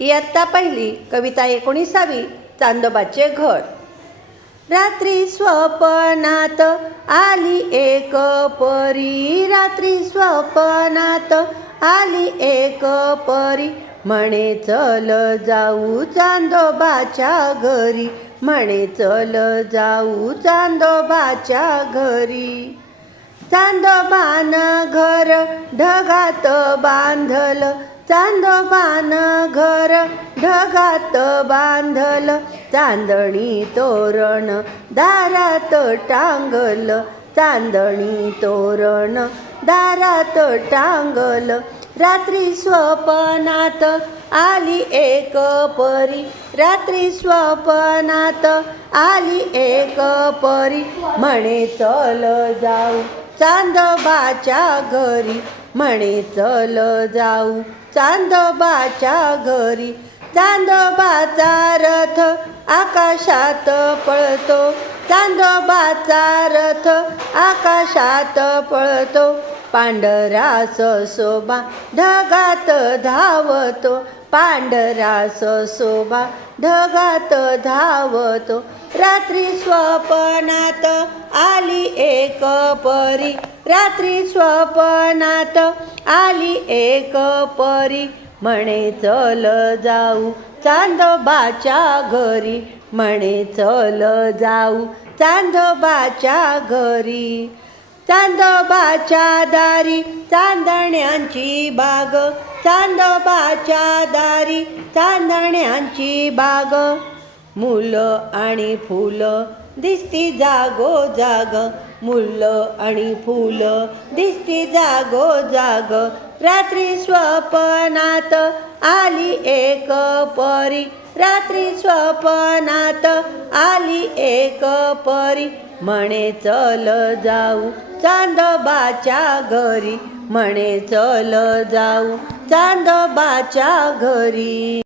इयत्ता पहिली कविता एकोणीसावी चांदोबाचे घर. रात्री स्वपनात आली एक परी. रात्री स्वपनात आली एक परी. म्हणे चल जाऊ चांदोबाच्या घरी. म्हणे चल जाऊ चांदोबाच्या घरी. चांदोबान घर ढगात बांधलं. चांदोबान घर ढगात बांधल चांदणी तोरण दारात टांगल चांदणी तोरण दारात टांगल. रात्री स्वप्नात आली एक परी रात्री स्वप्नात आली एक परी. म्हणे चल जाऊ चांदोबाच्या घरी म्हणे चल जाऊ. चांदोबाच्या घरी चांदोबाचा रथ आकाशात पळतो. चांदोबाचा रथ आकाशात पळतो. पांढरा ससोबा ढगात धावतो. पांढरा ससोबा ढगात धावतो. रात्री स्वप्नात आली एक परी. रात्री स्वप्नात आली एक परी. म्हणे चल जाऊ. चांदोबाच्या घरी. म्हणे चल जाऊ. चांदोबाच्या घरी. चांदोबाच्या दारी. चांदण्यांची बाग. चांदोबाच्या दारी. चांदण्यांची बाग. मुलं आणि फुलं. दिसती जागो जाग मुलं आणि फुलं. दिसती जागो जाग रात्री स्वप्नात आली एक परी. रात्री स्वप्नात आली एक परी. म्हणे चल जाऊ चांदोबाच्या घरी. म्हणे चल जाऊ चांदोबाच्या घरी.